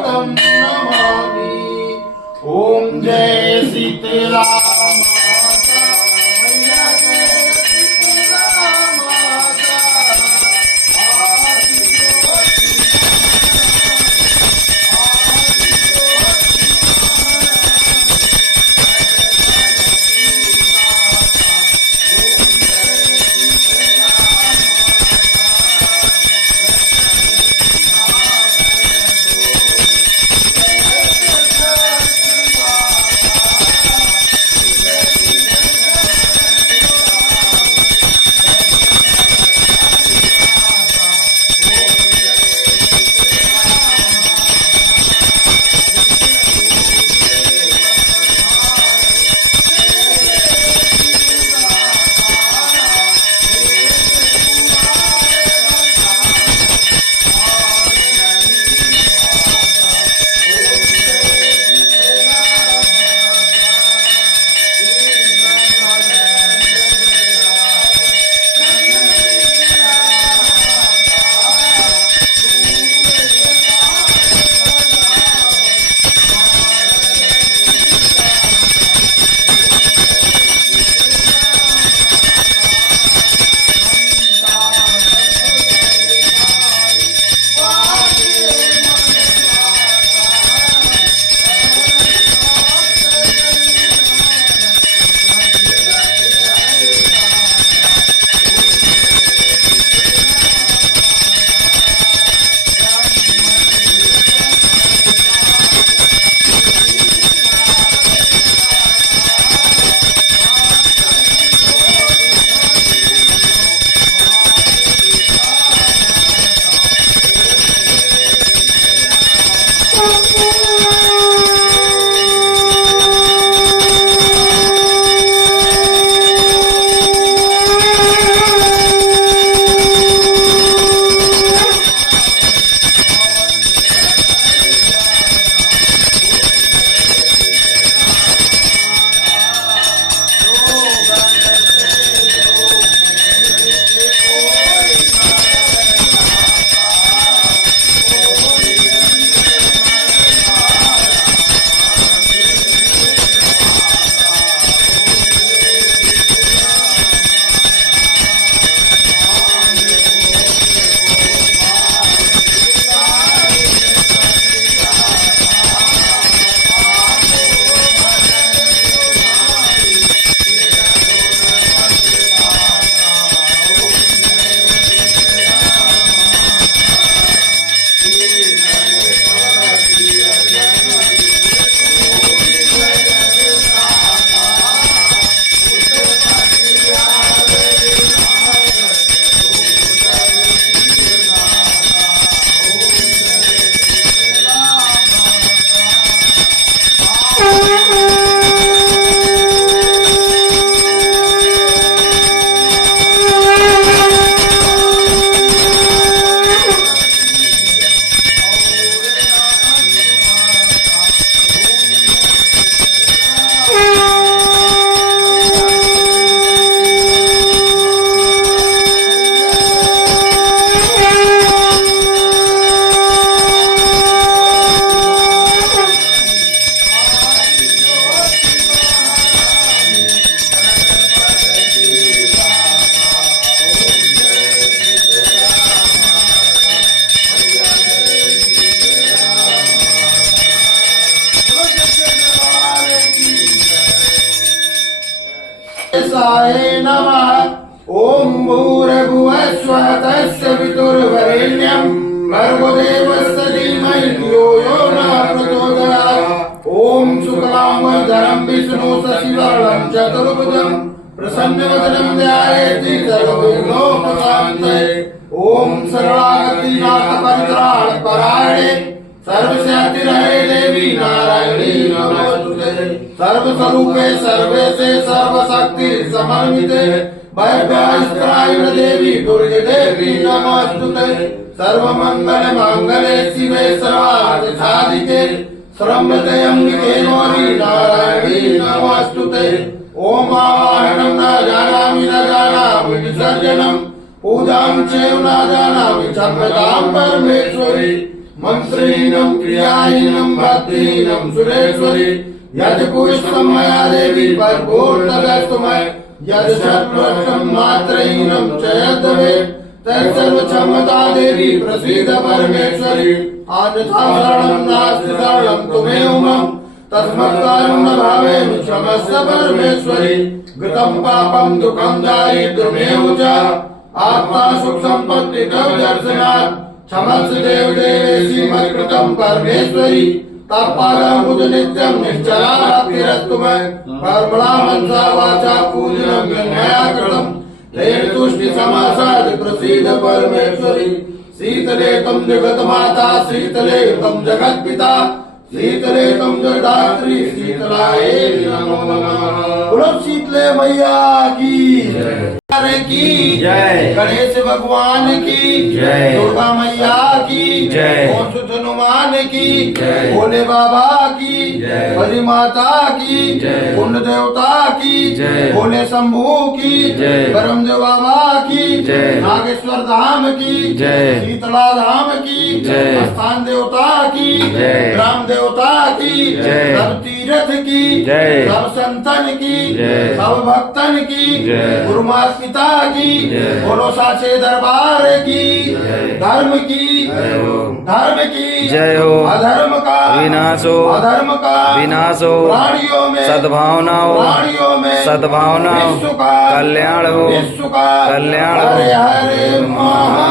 तं नमामि। ओम जय सीताराम माता, मैया जय सीताराम माता। साय नमः। ओम भूर्भुवः स्वः तस्य पितुर्वरेण्यं भर्गो देवस्य धीमहि धियो यो नः प्रचोदयात्। ओम शुक्लांबरधरं विष्णु शशिवर्णं चतुर्भुजं प्रसन्नवदनं ध्यायेत् सर्वविघ्नोपशान्तये। ओम शरणागतिनाथ परित्राणपरायणे सर्वशक्तिरहे देवी नारायणी नमोस्तुते। सर्वस्वरूपे सर्वेशे सर्वशक्ति समन्विते भयभ्रायुध देवी दुर्गे देवी नमोस्तुते। सर्वमंगल मांगल्ये शिवे सर्वार्थ साधिके शरण्ये त्र्यंबके गौरी नारायणी नमोस्तुते। ओम आवाहनं न जानामि विसर्जनं पूजां चैव न जानामि क्षम्यतां परमेश्वरी। मंत्रीणं क्रियाहीनं भक्तिहीनं सुरेश्वरी यदि पुष्पं मया देवी परपूर्णस्तु मय यदि शतवृक्षं मात्रहीनं च यद्भवेत् तत्सर्वक्षमता देवी प्रसीद परमेश्वरी अन्यथा शरणं नास्ति शरणं त्वमेव मम तस्मत्कारुण्य भावेन क्षमस्व परमेश्वरी गतं पापं दुःखं दारिद्र्यमेव च आत्मा सुख संपत्ति तव दर्शनात् क्षमस्व देव देवेशी मत्कृतं परमेश्वरी तत्पादमुद नित्यं निश्चला भक्तिरस्तु मय कर्मणा मनसा वाचा पूजनं मया कृतं तेन तुष्टि समासाद प्रसीद परमेश्वरी शीतले तम जगत माता शीतले तम जगत पिता शीतले तम जगदात्री शीतलाय नमो नमः। बोलो शीतले मैया की जय गणेश भगवान की जय दुर्गा मैया की जय सुध हनुमान की जय भोले बाबा की जय हरि माता की जय पुण्य देवता की जय भोले शंभू की जय परमदेव बाबा की जय नागेश्वर धाम की जय शीतला धाम की जय स्थान देवता की जय ग्राम देवता की जय सब तीर्थ की जय सब संतन की जय सब भक्तन की जय गुरु माता पिता की बोलो साचे दरबार की धर्म की जय हो अधर्म का विनाश हो अधर्म का विनाश हो प्राणियों में सद्भावना हो प्राणियों में सद्भावना हो विश्व का कल्याण हो विश्व का कल्याण हो। हरे हरे महा